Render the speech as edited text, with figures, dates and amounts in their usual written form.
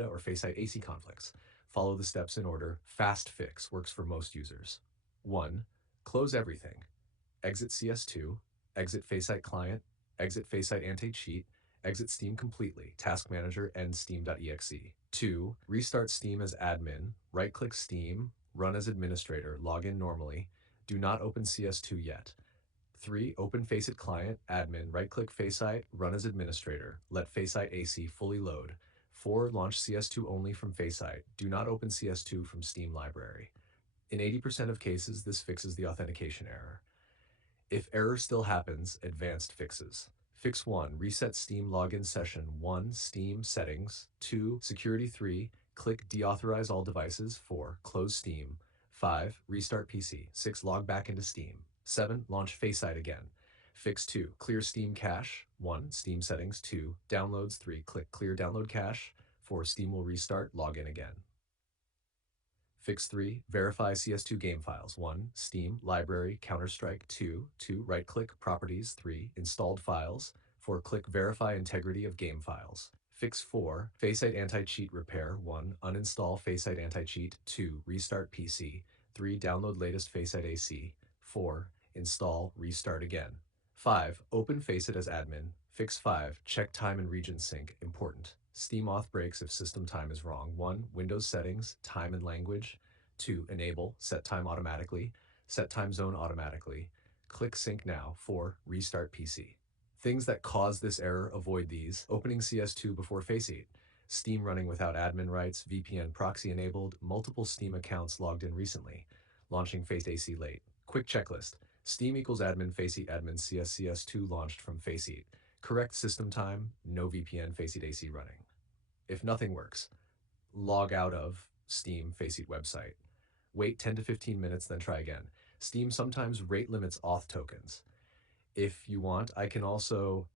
or FACEIT AC conflicts. Follow the steps in order. Fast fix works for most users. 1. Close everything. Exit CS2, exit FACEIT client, exit FACEIT Anti-Cheat, exit Steam completely, task manager, end steam.exe. 2. Restart Steam as admin, right-click Steam, run as administrator, log in normally. Do not open CS2 yet. 3. Open FACEIT client, admin, right-click FACEIT, run as administrator, let FACEIT AC fully load. 4. Launch CS2 only from FACEIT. Do not open CS2 from Steam library. In 80% of cases, this fixes the authentication error. If error still happens, advanced fixes. Fix 1. Reset Steam login session. 1. Steam settings. 2. Security. 3. Click deauthorize all devices. 4. Close Steam. 5. Restart PC. 6. Log back into Steam. 7. Launch FACEIT again. Fix 2. Clear Steam cache. 1. Steam settings. 2. Downloads. 3. Click clear download cache. 4. Steam will restart. Log in again. Fix 3. Verify CS2 game files. 1. Steam, Library, Counter-Strike. 2. Right-click, Properties. 3. Installed files. 4. Click Verify integrity of game files. Fix 4. FACEIT Anti-Cheat repair. 1. Uninstall FACEIT Anti-Cheat. 2. Restart PC. 3. Download latest FACEIT AC. 4. Install, restart again. 5. Open FACEIT as admin. Fix 5. Check time and region sync. Important. Steam auth breaks if system time is wrong. 1. Windows settings, time and language. 2. Enable, set time automatically, set time zone automatically. Click sync now. 4. Restart PC. Things that cause this error, avoid these. Opening CS2 before FACEIT. Steam running without admin rights, VPN proxy enabled, multiple Steam accounts logged in recently. Launching FACEIT AC late. Quick checklist. Steam equals admin FACEIT admin CS2 launched from FACEIT. Correct system time, no VPN FACEIT AC running. If nothing works, log out of Steam FACEIT website. Wait 10 to 15 minutes, then try again. Steam sometimes rate limits auth tokens. If you want, I can also